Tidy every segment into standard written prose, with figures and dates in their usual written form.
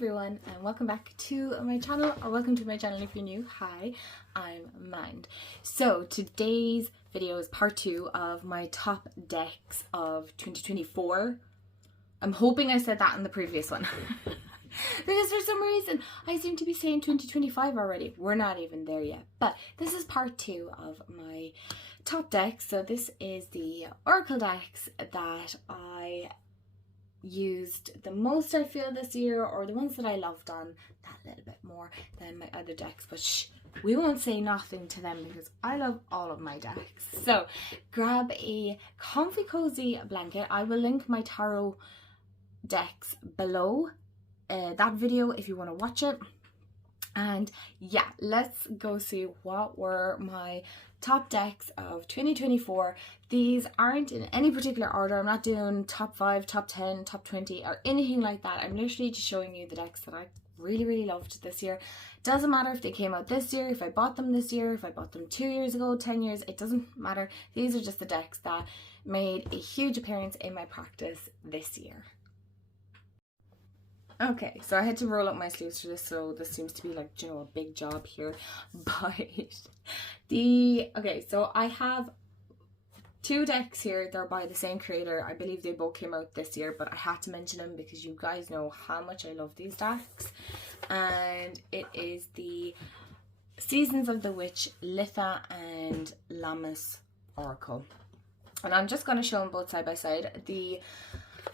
everyone, and welcome back to my channel, or welcome to my channel if you're new. Hi, I'm Mind. So today's video is part 2 of my top decks of 2024. I'm hoping I said that in the previous one because for some reason I seem to be saying 2025 already. We're not even there yet, but this is part 2 of my top decks. So this is the Oracle decks that I used the most, I feel, this year, or the ones that I loved on that little bit more than my other decks, but shh, we won't say nothing to them because I love all of my decks. So grab a comfy cozy blanket. I will link my tarot decks below that video if you want to watch it. And yeah, let's go see what were my top decks of 2024. These aren't in any particular order. I'm not doing top 5, top 10, top 20 or anything like that. I'm literally just showing you the decks that I really loved this year. Doesn't matter if they came out this year, if I bought them this year, if I bought them 2 years ago, 10 years, it doesn't matter. These are just the decks that made a huge appearance in my practice this year. Okay, so I had to roll up my sleeves for this, so this seems to be like, you know, a big job here. But okay, so I have 2 decks here. They're by the same creator. I believe they both came out this year, but I had to mention them because you guys know how much I love these decks. And it is the Seasons of the Witch, Litha and Llamas Oracle. And I'm just going to show them both side by side. The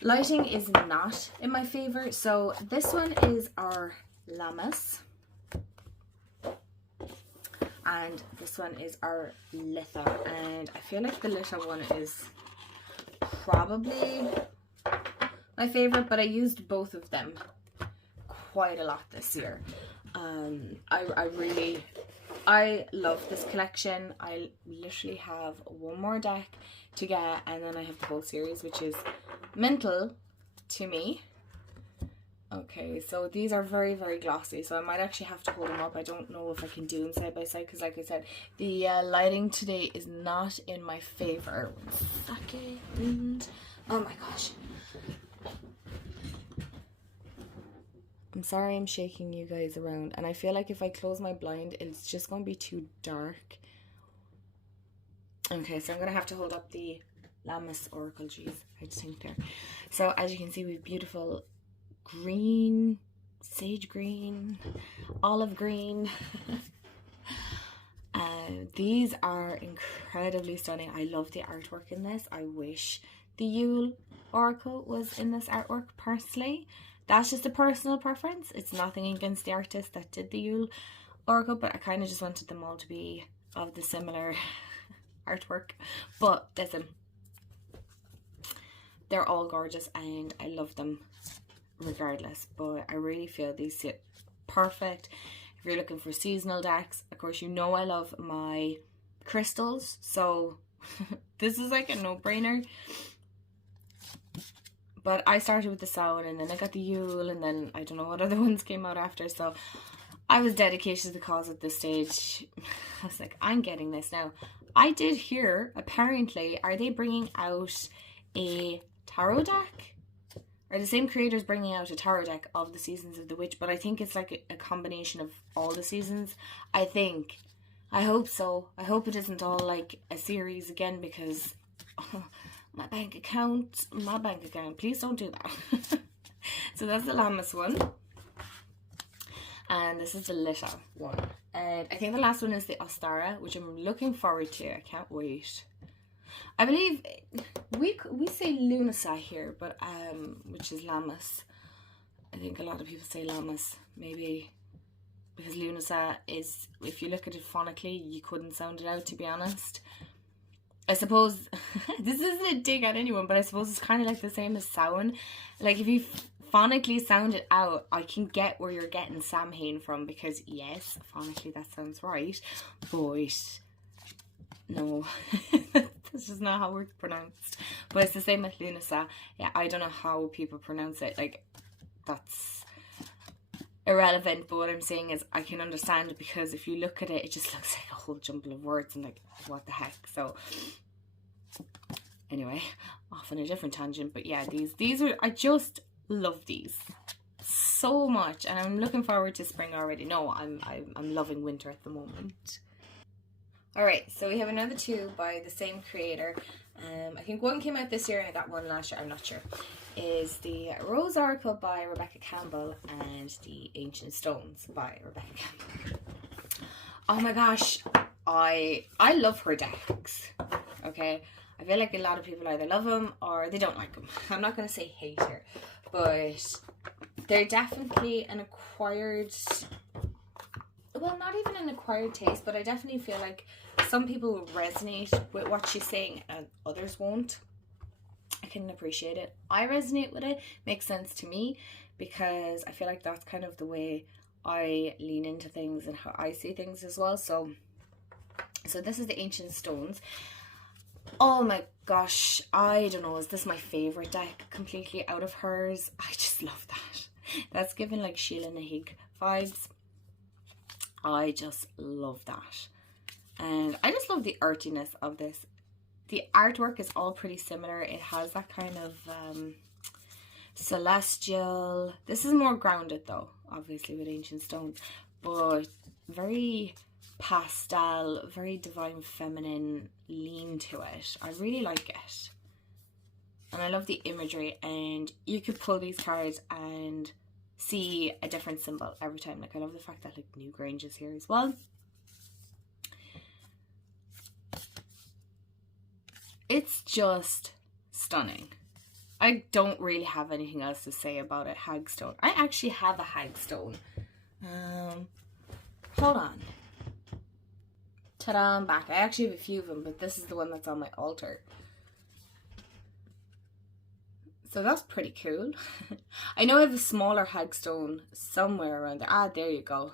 lighting is not in my favor, so this one is our Llamas and this one is our Litha, and I feel like the Litha one is probably my favorite, but I used both of them quite a lot this year. I love this collection. I literally have one more deck to get, and then I have the whole series, which is mental to me. Okay, so these are very glossy, so I might actually have to hold them up. I don't know if I can do them side by side because, like I said, the lighting today is not in my favor. 1 second. Oh my gosh. I'm sorry I'm shaking you guys around, and I feel like if I close my blind, it's just going to be too dark. Okay, so I'm going to have to hold up the Llamas Oracle. Jeez, I just think there. So as you can see, we have beautiful green, sage green, olive green. These are incredibly stunning. I love the artwork in this. I wish the Yule Oracle was in this artwork personally. That's just a personal preference. It's nothing against the artist that did the Yule Oracle, but I kind of just wanted them all to be of the similar artwork. But listen, they're all gorgeous and I love them regardless, but I really feel these sit perfect if you're looking for seasonal decks. Of course, you know I love my crystals, so this is like a no-brainer. But I started with the Samhain, and then I got the Yule, and then I don't know what other ones came out after, so I was dedicated to the cause at this stage. I was like, I'm getting this now. I did hear, apparently, are they bringing out a tarot deck? Are the same creators bringing out a tarot deck of the Seasons of the Witch? But I think it's like a combination of all the seasons. I think. I hope so. I hope it isn't all like a series again, because my bank account, please don't do that. So that's the Llamas one. And this is the Litha one. And I think the last one is the Ostara, which I'm looking forward to. I can't wait. I believe we say Lunasa here, but which is Llamas. I think a lot of people say Llamas, maybe because Lunasa is, if you look at it phonically, you couldn't sound it out, to be honest. I suppose this isn't a dig at anyone, but I suppose it's kind of like the same as Samhain. Like if you phonically sound it out, I can get where you're getting Samhain from, because yes, phonically that sounds right, but no, that's just not how it's pronounced. But it's the same with Lunasa. Yeah, I don't know how people pronounce it. Like, that's irrelevant, but what I'm saying is I can understand it, because if you look at it, it just looks like a whole jumble of words and like, what the heck. So anyway, off on a different tangent, but yeah, these are, I just love these so much, and I'm looking forward to spring already. No, I'm loving winter at the moment. Alright, so we have another two by the same creator. I think one came out this year and I got one last year, I'm not sure. Is the Rose Oracle by Rebecca Campbell and the Ancient Stones by Rebecca Campbell. Oh my gosh, I love her decks, okay? I feel like a lot of people either love them or they don't like them. I'm not going to say hate here, but they're definitely an acquired, well, not even an acquired taste, but I definitely feel like some people will resonate with what she's saying and others won't. I can appreciate it. I resonate with it. Makes sense to me because I feel like that's kind of the way I lean into things and how I see things as well. So this is the Ancient Stones. Oh my gosh, I don't know, is this my favourite deck completely out of hers? I just love that. That's given like Sheila Nahig vibes. I just love that. And I just love the earthiness of this. The artwork is all pretty similar. It has that kind of celestial. This is more grounded though, obviously with Ancient Stones, but very pastel, very divine feminine lean to it. I really like it. And I love the imagery, and you could pull these cards and see a different symbol every time. Like I love the fact that like Newgrange is here as well. It's just stunning. I don't really have anything else to say about it. Hagstone. I actually have a Hagstone. Hold on. Ta-da, I'm back. I actually have a few of them, but this is the one that's on my altar. So that's pretty cool. I know I have a smaller Hagstone somewhere around there. Ah, there you go.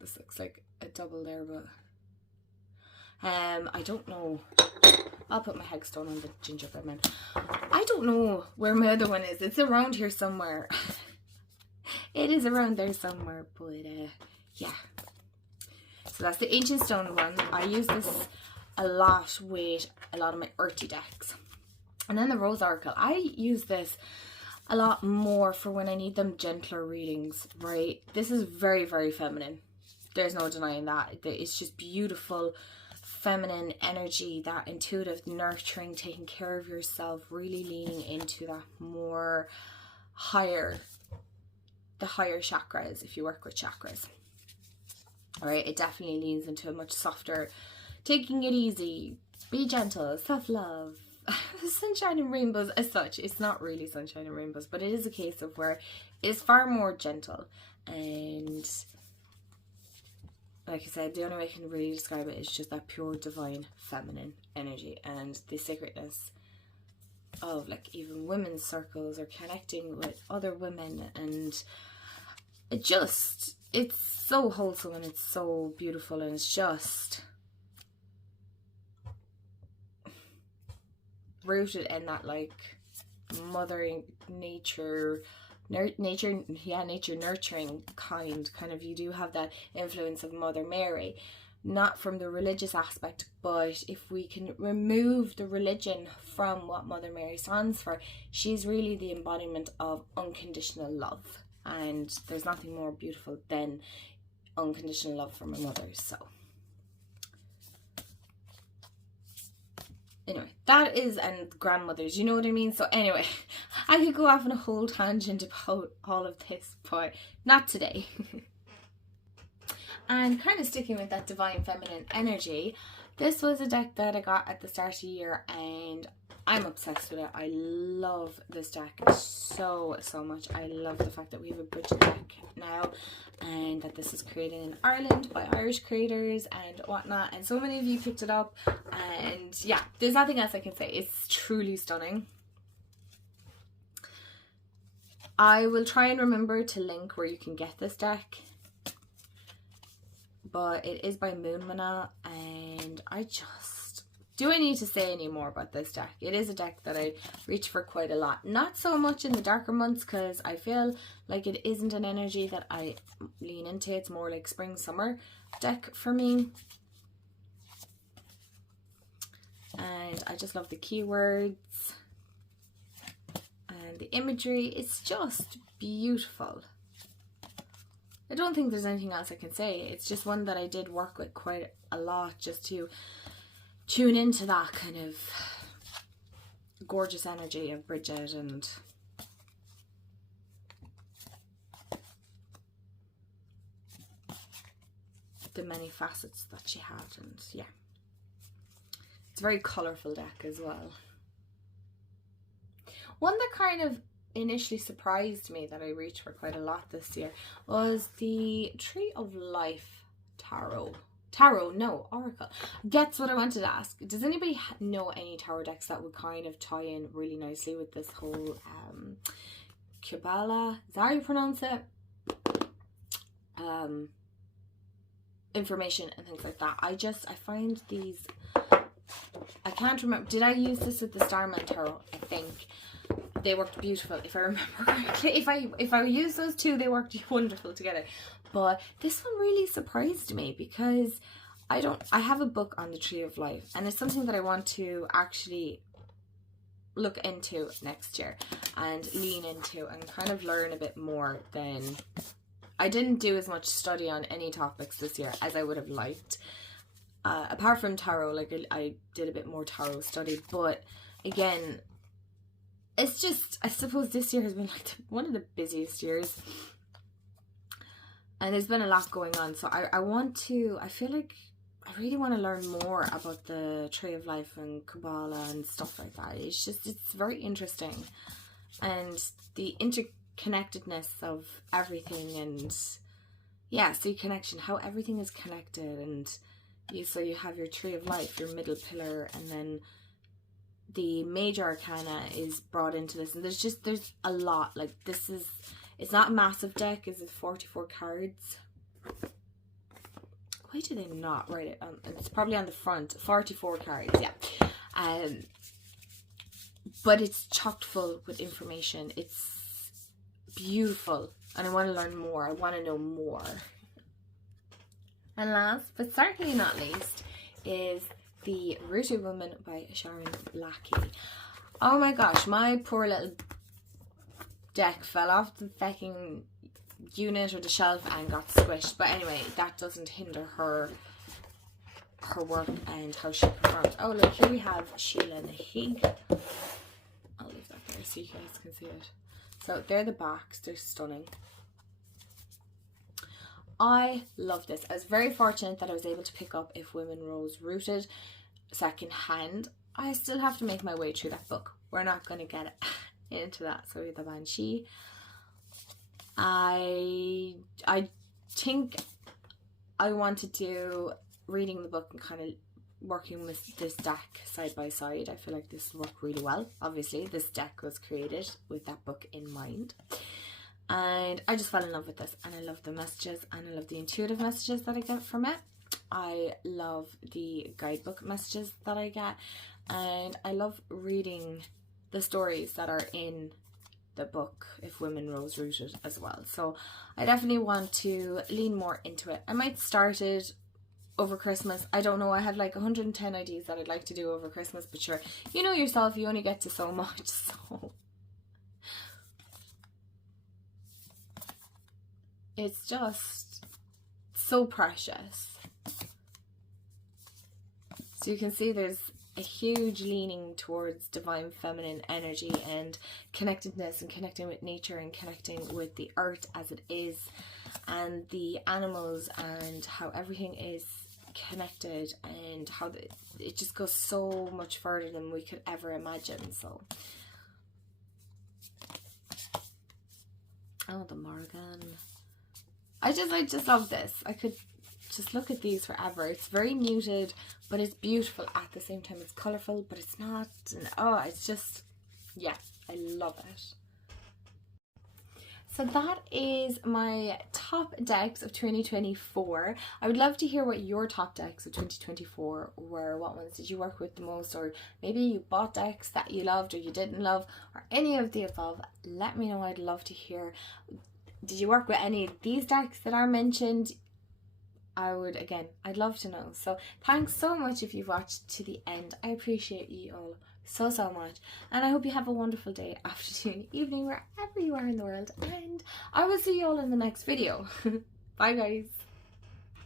This looks like a double there, but I don't know. I'll put my Hagstone on the gingerbread man. I don't know where my other one is. It's around here somewhere. It is around there somewhere, but yeah. So that's the Ancient Stone one. I use this a lot with a lot of my earthy decks. And then the Rose Oracle. I use this a lot more for when I need them gentler readings, right? This is very, very feminine. There's no denying that. It's just beautiful feminine energy, that intuitive nurturing, taking care of yourself, really leaning into that more the higher chakras if you work with chakras. Alright, it definitely leans into a much softer, taking it easy, be gentle, self-love, sunshine and rainbows as such. It's not really sunshine and rainbows, but it is a case of where it's far more gentle. And like I said, the only way I can really describe it is just that pure divine feminine energy and the sacredness of like even women's circles or connecting with other women, and it's so wholesome and it's so beautiful, and it's just rooted in that like mothering nature nurturing kind of. You do have that influence of Mother Mary, not from the religious aspect, but if we can remove the religion from what Mother Mary stands for, she's really the embodiment of unconditional love, and there's nothing more beautiful than unconditional love from a mother. So anyway, that is, and grandmothers, you know what I mean? So anyway, I could go off on a whole tangent about all of this, but not today. And kind of sticking with that divine feminine energy, this was a deck that I got at the start of the year and I'm obsessed with it. I love this deck so much. I love the fact that we have a Brigid deck now, and that this is created in Ireland by Irish creators and whatnot, and so many of you picked it up, and yeah, there's nothing else I can say. It's truly stunning. I will try and remember to link where you can get this deck, but it is by Moonmana, and do I need to say any more about this deck? It is a deck that I reach for quite a lot. Not so much in the darker months, because I feel like it isn't an energy that I lean into. It's more like spring summer deck for me. And I just love the keywords. And the imagery. It's just beautiful. I don't think there's anything else I can say. It's just one that I did work with quite a lot, just to tune into that kind of gorgeous energy of Brigid and the many facets that she had. And yeah, it's a very colourful deck as well. One that kind of initially surprised me that I reached for quite a lot this year was the Tree of Life Oracle. Gets what I wanted to ask. Does anybody know any tarot decks that would kind of tie in really nicely with this whole Kabbalah, is that how you pronounce it? Information and things like that. I find these, I can't remember, did I use this with the Starman Tarot? I think they worked beautiful, if I remember correctly. If I used those two, they worked wonderful together. But this one really surprised me because I have a book on the Tree of Life, and it's something that I want to actually look into next year and lean into and kind of learn a bit more. Than I didn't do as much study on any topics this year as I would have liked. Apart from tarot, like I did a bit more tarot study, but again, it's just, I suppose this year has been like one of the busiest years, and there's been a lot going on. So I feel like I really want to learn more about the Tree of Life and Kabbalah and stuff like that. It's very interesting, and the interconnectedness of everything, and yeah, so connection, how everything is connected, and so you have your Tree of Life, your middle pillar, and then the major arcana is brought into this, and there's a lot. Like, it's not a massive deck. Is it 44 cards? Why do they not write it on? It's probably on the front. 44 cards, yeah. But it's chock full with information. It's beautiful, and I want to learn more. I want to know more. And last but certainly not least is The Rooted Woman by Sharon Blackie. Oh my gosh, my poor little deck fell off the fucking unit or the shelf and got squished. But anyway, that doesn't hinder her work and how she performed. Oh look, here we have Sheila Nahig. I'll leave that there so you guys can see it. So they're the backs, they're stunning. I love this. I was very fortunate that I was able to pick up If Women Rose Rooted second hand. I still have to make my way through that book. We're not going to get into that. Sorry, the Banshee. I think I want to do reading the book and kind of working with this deck side by side. I feel like this will work really well. Obviously, this deck was created with that book in mind. And I just fell in love with this, and I love the messages, and I love the intuitive messages that I get from it. I love the guidebook messages that I get, and I love reading the stories that are in the book If Women Rose Rooted as well. So I definitely want to lean more into it. I might start it over Christmas. I don't know. I have like 110 ideas that I'd like to do over Christmas, but sure, you know yourself, you only get to so much, so it's just so precious. So you can see there's a huge leaning towards divine feminine energy and connectedness and connecting with nature and connecting with the earth as it is and the animals and how everything is connected and how it just goes so much further than we could ever imagine. So oh, the Morgan. I just love this. I could just look at these forever. It's very muted, but it's beautiful at the same time. It's colourful, but it's not. Oh, it's just, yeah, I love it. So that is my top decks of 2024. I would love to hear what your top decks of 2024 were. What ones did you work with the most? Or maybe you bought decks that you loved or you didn't love, or any of the above. Let me know. I'd love to hear. Did you work with any of these decks that are mentioned? I'd love to know. So thanks so much if you've watched to the end. I appreciate you all so much, and I hope you have a wonderful day, afternoon, evening, wherever you are in the world, and I will see you all in the next video. Bye guys.